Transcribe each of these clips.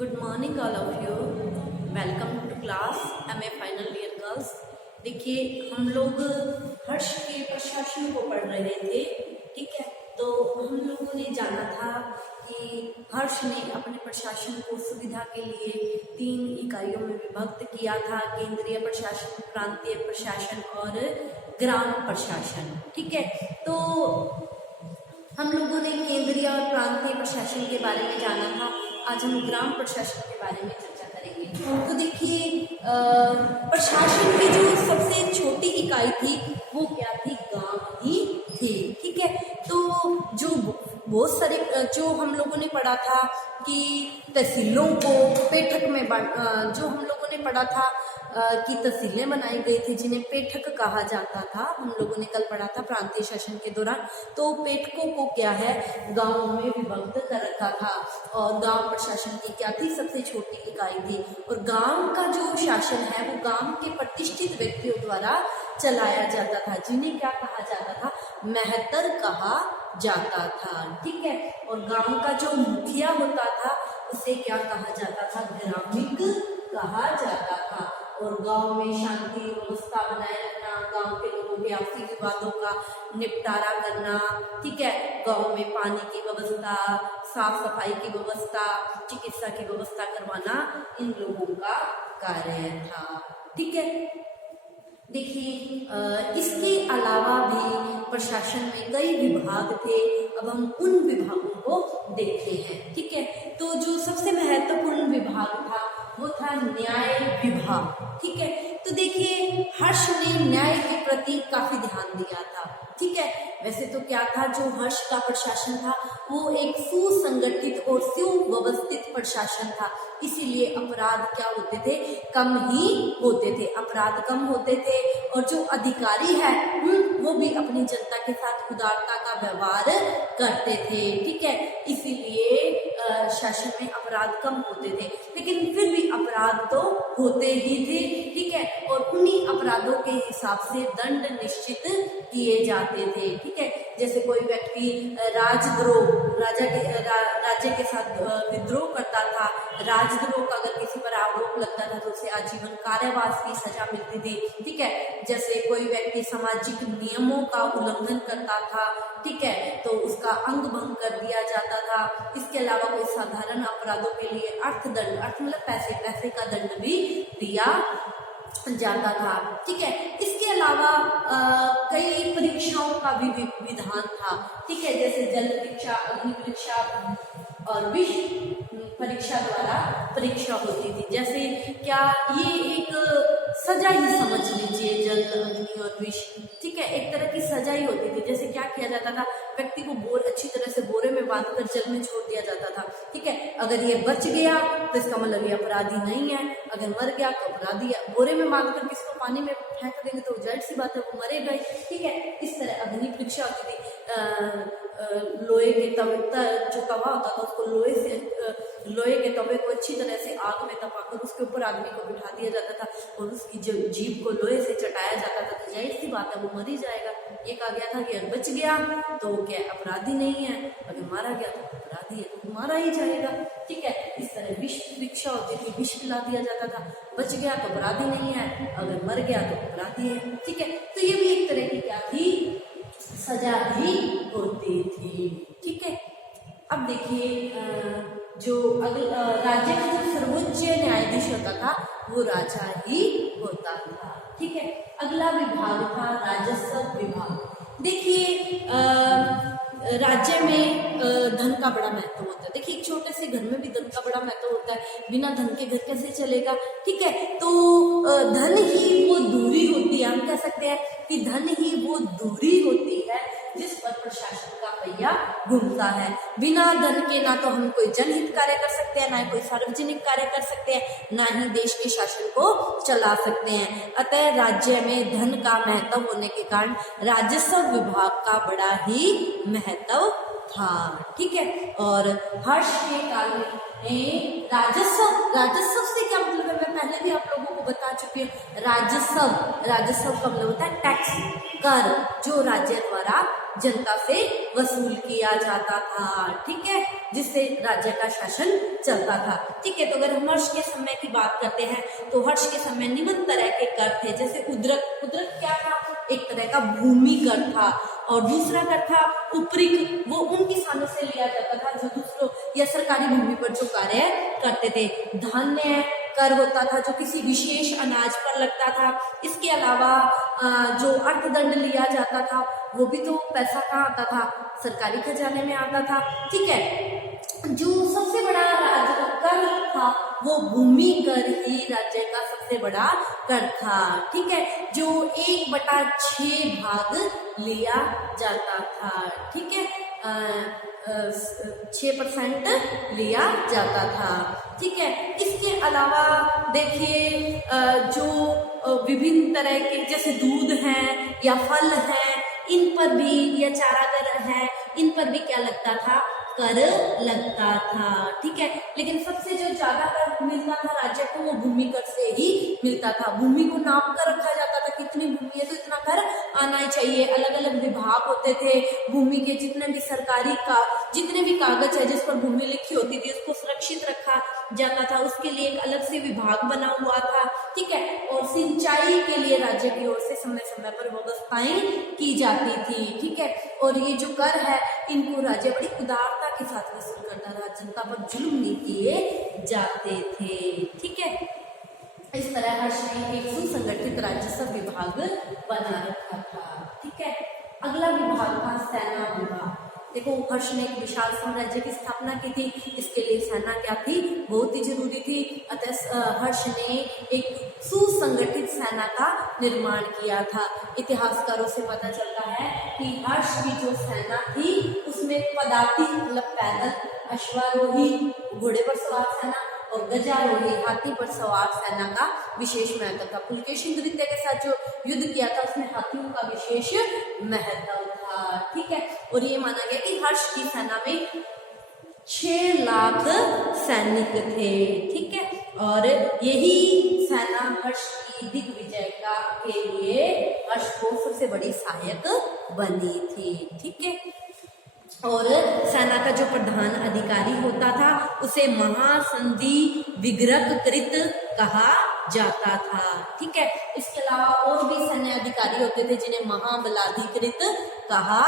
Good morning all of you. Welcome to class MA final year girls. देखिए हम लोग हर्ष के प्रशासन को पढ़ रहे थे, ठीक है। तो हम लोगों ने जाना था कि हर्ष ने अपने प्रशासन को सुविधा के लिए 3 इकाइयों में विभक्त किया था, केंद्रीय प्रशासन, प्रांतीय प्रशासन और ग्राम प्रशासन, ठीक है। तो हम लोगों ने केंद्रीय और प्रांतीय प्रशासन के बारे में जाना था। आज हम ग्राम प्रशासन के बारे में चर्चा करेंगे। तो देखिए प्रशासन की जो सबसे छोटी इकाई थी वो क्या थी? गांव ही थी, ठीक है। तो जो बहुत सारे जो हम लोगों ने पढ़ा था कि तहसीलों को पेठक में जो हम लोगों ने पढ़ा था कि तहसीलें बनाई गई थी जिन्हें पेठक कहा जाता था। हम लोगों ने कल पढ़ा था प्रांतीय शासन के दौरान। तो पेठकों को क्या है, गांव में विभक्त कर रखा था और गांव प्रशासन की क्या थी? सबसे छोटी इकाई थी। और गांव का जो शासन है वो गांव के प्रतिष्ठित व्यक्तियों द्वारा चलाया जाता था, जिन्हें क्या कहा जाता था? महतर कहा जाता था, ठीक है। और गांव का जो मुखिया होता था उसे क्या कहा जाता था? ग्रामीण कहा जाता था। और गांव में शांति व्यवस्था बनाए रखना, गांव के लोगों के आपसी विवादों का निपटारा करना, ठीक है। गांव में पानी की व्यवस्था, साफ सफाई की व्यवस्था, चिकित्सा की व्यवस्था करवाना इन लोगों का कार्य था, ठीक है। देखिए इसके अलावा भी प्रशासन में कई विभाग थे। अब हम उन विभागों को देखते हैं, ठीक है। तो जो सबसे महत्वपूर्ण विभाग था वो था न्याय विभाग, ठीक है। तो देखिए हर्ष ने न्याय के प्रति काफी ध्यान दिया था, ठीक है। वैसे तो क्या था, जो हर्ष का प्रशासन था वो एक सुसंगठित और सुव्यवस्थित प्रशासन था, इसीलिए अपराध क्या होते थे? कम ही होते थे, अपराध कम होते थे। और जो अधिकारी है वो भी अपनी जनता के साथ उदारता का व्यवहार करते थे, ठीक है। इसीलिए शासन में अपराध कम होते थे, लेकिन फिर भी अपराध तो होते ही थे, ठीक है। और उन्हीं अपराधों के हिसाब से दंड निश्चित किए जाते थे, ठीक है। जैसे कोई व्यक्ति राजद्रोह, राज्य के साथ विद्रोह करता था, राजद्रोह का अगर किसी पर आरोप लगता था तो उसे आजीवन कारावास की सजा मिलती थी, ठीक है। जैसे कोई व्यक्ति सामाजिक नियमों का उल्लंघन करता था, ठीक है, तो उसका अंग भंग कर दिया जाता था। इसके अलावा कोई साधारण अपराधों के लिए अर्थदंड, अर्थ मतलब पैसे का दंड भी दिया जाता था, ठीक है। इसके अलावा कई परीक्षाओं का भी विधान था, ठीक है। जैसे जल परीक्षा, अग्नि परीक्षा और विश्व परीक्षा द्वारा परीक्षा होती थी। जैसे क्या ये एक सजा ही समझ लीजिए, जल, अग्नि और विष, ठीक है, एक तरह की सजा ही होती थी। जैसे क्या किया जाता था, व्यक्ति को अच्छी तरह से बोरे में बांधकर जल में छोड़ दिया जाता था, ठीक है। अगर ये बच गया तो इसका मतलब ये अपराधी नहीं है, अगर मर गया तो अपराधी है। बोरे में बांधकर किसी को पानी में फेंक देंगे तो जाहिर सी बात है वो मरेगा ही, ठीक है। इस तरह अग्नि परीक्षा होती थी। लोहे के तवे, जो तवा होता था उसको लोहे के तवे को अच्छी तरह से आग में तपाकर उसके ऊपर आदमी को बिठा दिया जाता था और उसकी जो जीभ को लोहे से चटाया जाता था, तो जाहिर सी बात है वो मर ही जाएगा। ये कहा गया था कि अगर बच गया तो क्या अपराधी नहीं है, अगर मारा गया तो अपराधी है, तो मारा ही जाएगा, ठीक है। इस तरह विष परीक्षा होती थी, विष पिला दिया जाता था, बच गया तो अपराधी नहीं है, अगर मर गया तो अपराधी है, ठीक है। तो ये भी एक तरह की क्या थी? सजा ही होती थी, ठीक है। अब देखिए जो राज्य का जो सर्वोच्च न्यायाधीश होता था वो राजा ही होता था, ठीक है। अगला विभाग था राजस्व विभाग। देखिए राज्य में धन का बड़ा महत्व होता है। देखिए एक छोटे से घर में भी धन का बड़ा महत्व होता है, बिना धन के घर कैसे चलेगा, ठीक है। तो धन ही वो दूरी होती है, हम कह सकते हैं कि धन ही वो दूरी होती है जिस पर प्रशासन का पहिया घूमता है। बिना धन के ना तो हम कोई जनहित कार्य कर सकते हैं, ना ही कोई सार्वजनिक कार्य कर सकते हैं, ना ही देश के शासन को चला सकते हैं। अतः राज्य में धन का महत्व होने के कारण राजस्व विभाग का बड़ा ही महत्व था, ठीक है। और हर्ष के काल में राजस्व से क्या मतलब है? मैं पहले भी आप लोगों को बता चुकी हूँ। राजस्व का मतलब होता है टैक्स, कर जो राज्य द्वारा जनता से वसूल किया जाता था, ठीक है, जिससे राज्य का शासन चलता था, ठीक है। तो अगर हम हर्ष के समय की बात करते हैं तो हर्ष के समय निम्न तरह के कर थे, जैसे उद्रक। उद्रक क्या था? एक तरह का भूमि कर था। और दूसरा कर था उपरिक, वो उन किसानों से लिया जाता था जो दूसरों या सरकारी भूमि पर जो कार्य करते थे। धान्य कर होता था जो किसी विशेष अनाज पर लगता था। इसके अलावा जो अर्थदंड लिया जाता था वो भी तो पैसा कहाँ आता था? सरकारी खजाने में आता था, ठीक है। जो सबसे बड़ा राज्य का कर था वो भूमि कर ही राज्य का सबसे बड़ा कर था, ठीक है, जो 1/6 भाग लिया जाता था, ठीक है, 6% लिया जाता था, ठीक है। इसके अलावा देखिए जो विभिन्न तरह के जैसे दूध हैं या फल हैं, इन पर भी, या चारागाह है, इन पर भी क्या लगता था? कर लगता था, ठीक है। लेकिन सबसे जो ज्यादा कर मिलता था राज्य को वो भूमि कर से ही मिलता था। भूमि को नाप कर रखा जाता था, कितनी भूमि है तो इतना कर आना ही चाहिए। अलग अलग विभाग होते थे भूमि के, जितने भी सरकारी जितने भी कागज है जिस पर भूमि लिखी होती थी उसको सुरक्षित रखा जाता था, उसके लिए एक अलग से विभाग बना हुआ था, ठीक है। और सिंचाई के लिए राज्य की ओर से समय समय पर व्यवस्थाएं की जाती थी, ठीक है। और ये जो कर है इनको राज्य बड़ी उदारता के साथ वसूल करता था, जनता पर जुल्म नहीं किए जाते थे, ठीक है। इस तरह हर्ष ने एक सुसंगठित राजस्व विभाग बना रखा था, ठीक है। अगला विभाग था सेना विभाग। देखो हर्ष ने एक विशाल साम्राज्य की स्थापना की थी, इसके लिए सेना क्या थी? बहुत ही जरूरी थी। अतः हर्ष ने एक सुसंगठित सेना का निर्माण किया था। इतिहासकारों से पता चलता है कि हर्ष की जो सेना थी उसमें पदाति मतलब पैदल, अश्वारोही घोड़े पर सवार सेना और गजारोही हाथी पर सवार सेना का विशेष महत्व था। पुलकेशिन द्वितीय के साथ जो युद्ध किया था उसमें हाथियों का विशेष महत्व था, ठीक है। और ये माना गया कि हर्ष की सेना में 6 लाख सैनिक थे, ठीक है। और यही सेना हर्ष की दिग्विजय के लिए हर्ष को सबसे बड़ी सहायक बनी थी, ठीक है। और सेना का जो प्रधान अधिकारी होता था उसे महासंधि विग्रहकृत कहा जाता था, ठीक है। इसके अलावा और भी सैन्य अधिकारी होते थे जिन्हें महाबलाधिकृत कहा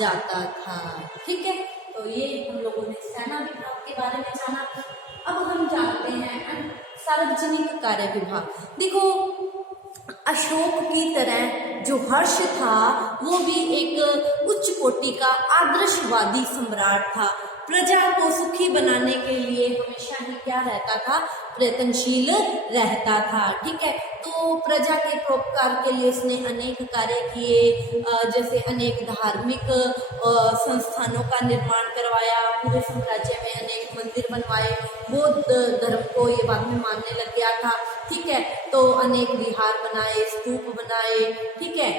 जाता था, ठीक है। तो ये हम लोगों ने सेना विभाग के बारे में जाना। अब हम जानते हैं सार्वजनिक कार्य विभाग। देखो अशोक की तरह जो हर्ष था वो भी एक उच्च कोटि का आदर्शवादी सम्राट था। प्रजा को सुखी बनाने के लिए हमेशा ही क्या रहता था? प्रयत्नशील रहता था, ठीक है। तो प्रजा के परोपकार के लिए इसने अनेक कार्य किए, जैसे अनेक धार्मिक संस्थानों का निर्माण करवाया, पूरे साम्राज्य में अनेक मंदिर बनवाए, बौद्ध धर्म को ये बाद में मानने लग गया था, ठीक है। तो अनेक विहार बनाए, स्तूप बनाए, ठीक है।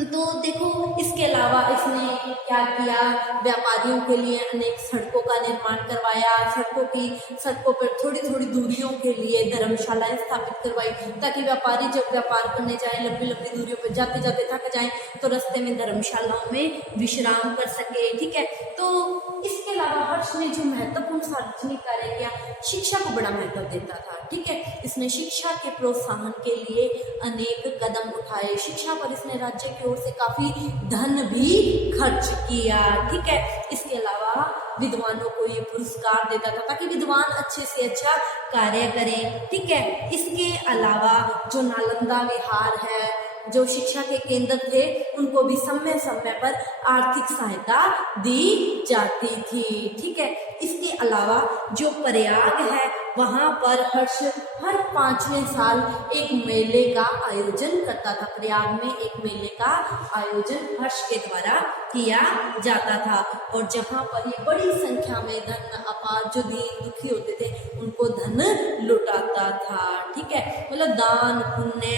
तो देखो इसके अलावा इसने क्या किया? व्यापारियों के लिए अनेक सड़कों का निर्माण करवाया, सड़कों पर थोड़ी थोड़ी दूरियों के लिए धर्मशालाएं स्थापित करवाई ताकि व्यापारी जब व्यापार करने जाए लंबी लंबी दूरियों पर जाते जाते थक जाएं तो रास्ते में धर्मशालाओं में विश्राम कर सके, ठीक है। तो इसके अलावा हर्ष ने जो महत्वपूर्ण सार्वजनिक कार्य किया, शिक्षा को बड़ा महत्व देता था, ठीक है। इसने शिक्षा के प्रोत्साहन के लिए अनेक कदम उठाए, शिक्षा पर इसने राज्य की ओर से काफी धन भी खर्च किया, ठीक है। इसके अलावा विद्वानों को ये पुरस्कार देता था ताकि विद्वान अच्छे से अच्छा कार्य करें, ठीक है। इसके अलावा जो नालंदा विहार है, जो शिक्षा के केंद्र थे, उनको भी समय समय पर आर्थिक सहायता दी जाती थी, ठीक है। इसके अलावा जो प्रयाग है वहां पर हर्ष हर 5वें साल एक मेले का आयोजन करता था। प्रयाग में एक मेले का आयोजन हर्ष के द्वारा किया जाता था और जहां पर ये बड़ी संख्या में धन अपार जो दीन दुखी होते थे उनको धन लुटाता था, ठीक है। मतलब दान पुण्य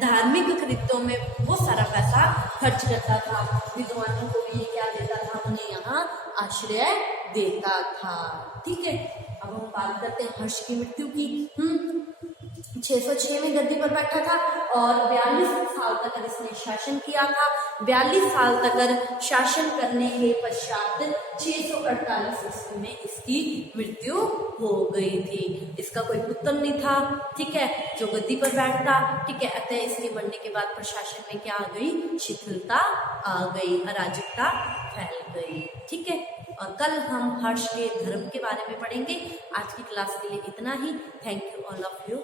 धार्मिक कृत्यों में वो सारा पैसा खर्च करता था। विद्वानों को भी क्या देता था? उन्हें यहाँ आश्रय देता था, ठीक है। अब हम बात करते हैं हर्ष की मृत्यु की। 606 में गद्दी पर बैठा था और 42 साल तक इसने शासन किया था। 42 साल तक शासन करने के पश्चात 648 ईस्वी में इसकी मृत्यु हो गई थी। इसका कोई पुत्र नहीं था, ठीक है, जो गद्दी पर बैठता, ठीक है। अतः इसके मरने के बाद प्रशासन में क्या आ गई, शिथिलता आ गई, अराजकता फैल गई, ठीक है। और कल हम हर्ष के धर्म के बारे में पढ़ेंगे। आज की क्लास के लिए इतना ही। Thank you all of you.